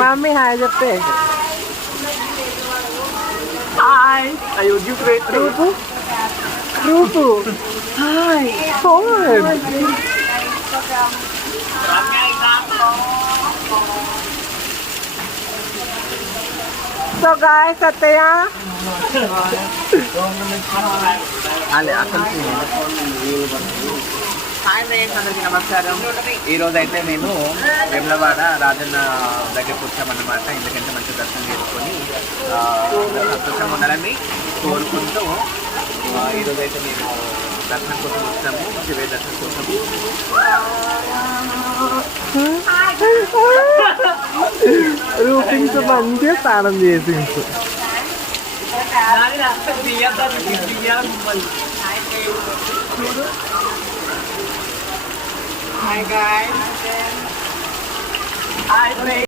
Mummy hi చెప్తే hi అయ్యో gift రూపు రూపు హాయ్ ఫోన్ సో గాయ్స్ అత్తయ్య హాయ్ ఫ్రెండ్స్, అందరికీ నమస్కారం. ఈరోజు అయితే మేము వేములవాడ రాజన్న దగ్గరికి వచ్చామన్నమాట. ఎందుకంటే మంచి దర్శనం చేసుకొని సంతోషంగా ఉండాలని కోరుకుంటూ ఈరోజు అయితే మేము దర్శనం కోసం వచ్చాము. శివయ్య దర్శనం కోసం. రూపింగ్స్ మంచిగా స్నానం చేసించు. Hi guys. Hi friends.